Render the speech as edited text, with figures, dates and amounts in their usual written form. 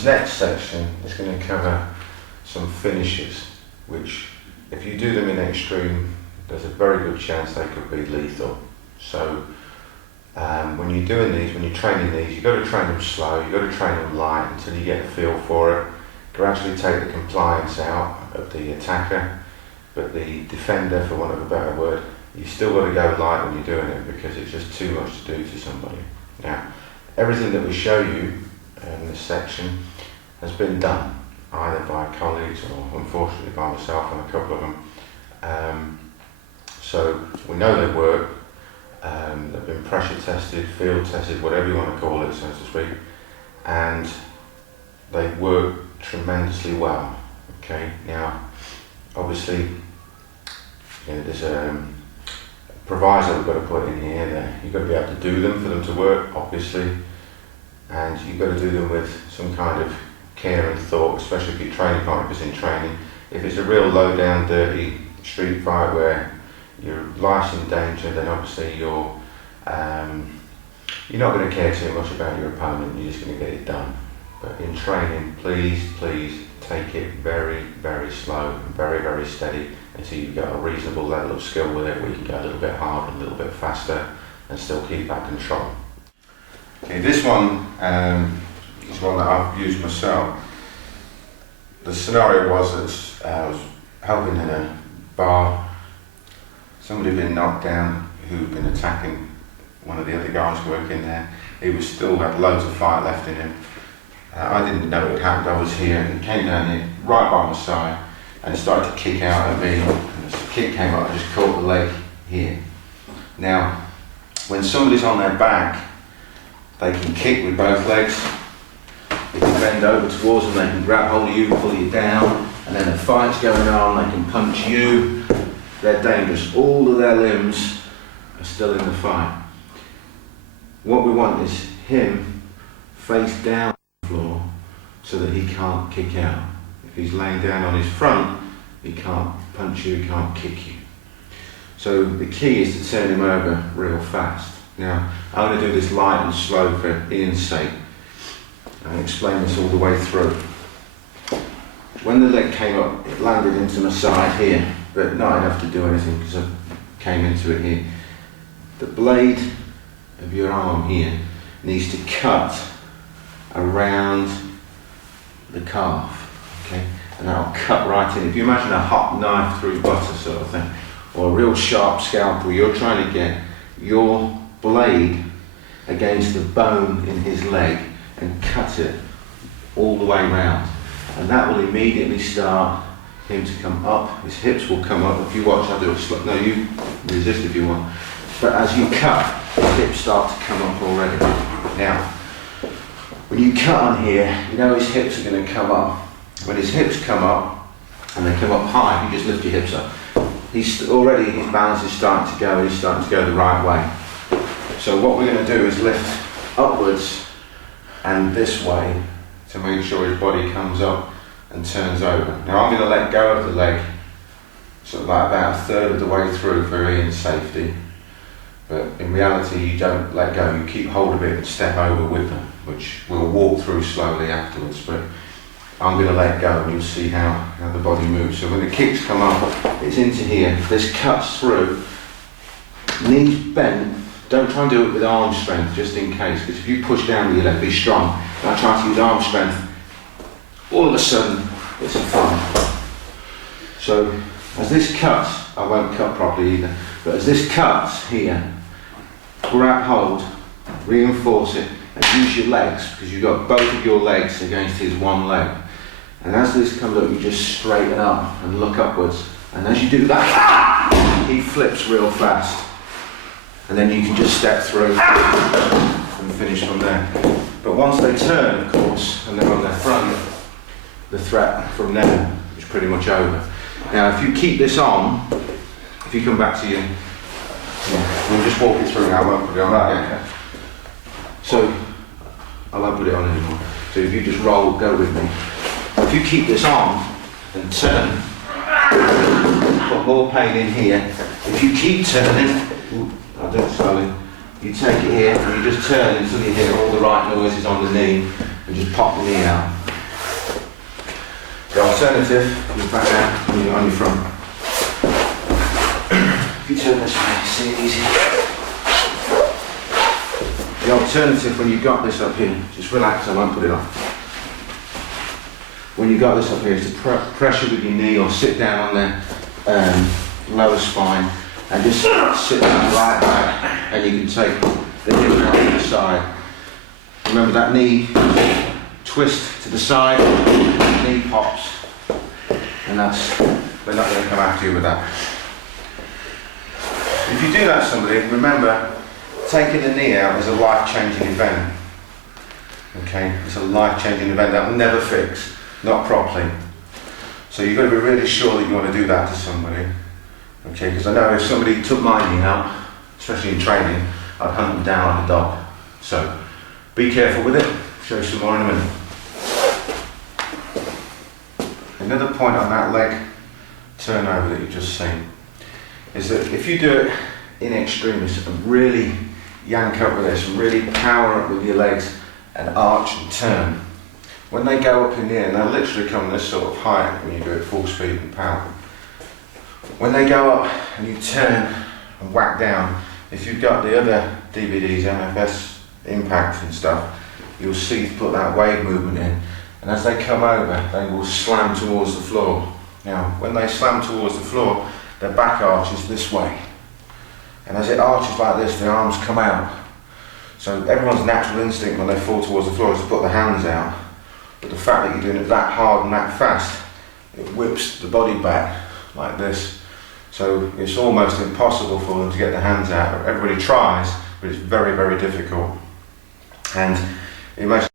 this next section is going to cover some finishes, which if you do them in extreme, there's a very good chance they could be lethal. So when you're doing these, when you're training these, you've got to train them slow, you've got to train them light until you get a feel for it. Gradually take the compliance out of the attacker, but the defender, for want of a better word, you've still got to go light when you're doing it because it's just too much to do to somebody. Now, everything that we show you in this section has been done, either by colleagues or unfortunately by myself and a couple of them. So we know they work, they've been pressure tested, field tested, whatever you want to call it, so to speak, and they work tremendously well. Okay, now obviously there's a proviso we've got to put in here that you've got to be able to do them for them to work, obviously, and you've got to do them with some kind of care and thought, especially if your training partner is in training. If it's a real low down dirty street fight where your life's in danger, then obviously you're not going to care too much about your opponent, you're just going to get it done. But in training, please take it very, very slow and very, very steady until you've got a reasonable level of skill with it where you can go a little bit harder, a little bit faster and still keep that control. Okay, this one is one that I've used myself. The scenario was that I was helping in a bar. Somebody had been knocked down who'd been attacking one of the other guys working there. He was still had loads of fight left in him. I didn't know it had happened. I was here and he came down here right by my side and started to kick out at me. And as the kick came up, I just caught the leg here. Now, when somebody's on their back, they can kick with both legs. They can bend over towards them, they can grab hold of you, pull you down, and then the fight's going on, they can punch you. They're dangerous. All of their limbs are still in the fight. What we want is him face down on the floor so that he can't kick out. If he's laying down on his front, he can't punch you, he can't kick you. So the key is to turn him over real fast. Now, I'm going to do this light and slow for Ian's sake and explain this all the way through. When the leg came up, it landed into my side here, but not enough to do anything because I came into it here. The blade of your arm here needs to cut around the calf, okay? And that'll cut right in. If you imagine a hot knife through butter sort of thing, or a real sharp scalpel, you're trying to get your blade against the bone in his leg and cut it all the way round. And that will immediately start him to come up, his hips will come up. If you watch, I'll do a slow, no, you resist if you want. But as you cut, his hips start to come up already. Now, when you cut on here, you know his hips are going to come up. When his hips come up, and they come up high, you just lift your hips up. He's already, his balance is starting to go, he's starting to go the right way. So what we're going to do is lift upwards and this way to make sure his body comes up and turns over. Now I'm going to let go of the leg, sort of like about a third of the way through for Ian's safety. But in reality you don't let go, you keep hold of it and step over with them, which we'll walk through slowly afterwards. But I'm going to let go and you'll see how the body moves. So when the kicks come up, it's into here, this cuts through, knees bent. Don't try and do it with arm strength, just in case, because if you push down with your leg, be strong. And I try to use arm strength, all of a sudden, it's a fight. So, as this cuts, I won't cut properly either, but as this cuts here, grab hold, reinforce it, and use your legs, because you've got both of your legs against his one leg. And as this comes up, you just straighten up and look upwards. And as you do that, he flips real fast. And then you can just step through and finish from there. But once they turn, of course, and they're on their front, the threat from there is pretty much over. Now, if you keep this on, if you come back to you, we'll just walk it through now, I won't put it on. Right, okay. So, I won't put it on anymore. So if you just roll, go with me. If you keep this on and turn, got more pain in here. If you keep turning, I'll do it slowly. You take it here and you just turn until you hear all the right noises on the knee and just pop the knee out. alternative, you're back down when you're on your front. If you turn this way, see it easy. The alternative when you've got this up here, just relax, I won't put it on. When you've got this up here is to pressure with your knee or sit down on the lower spine and just sit down like that, and you can take the hip out to the side. Remember that knee twist to the side, knee pops, and they're not going to come after you with that. If you do that to somebody, remember, taking the knee out is a life-changing event. Okay, it's a life-changing event that will never fix, not properly. So you've got to be really sure that you want to do that to somebody. Okay, because I know if somebody took my knee out, especially in training, I'd hunt them down like a dog. So be careful with it. I'll show you some more in a minute. Another point on that leg turnover that you've just seen is that if you do it in extremis and really yank up with this and really power up with your legs and arch and turn, when they go up in the air, and they'll literally come this sort of height when you do it full speed and power. When they go up and you turn and whack down, if you've got the other DVDs, MFS, Impact and stuff, you'll see put that wave movement in, and as they come over, they will slam towards the floor. Now, when they slam towards the floor, their back arches this way, and as it arches like this, the arms come out. So everyone's natural instinct when they fall towards the floor is to put their hands out, but the fact that you're doing it that hard and that fast, it whips the body back like this. So it's almost impossible for them to get their hands out. Everybody tries, but it's very, very difficult. And imagine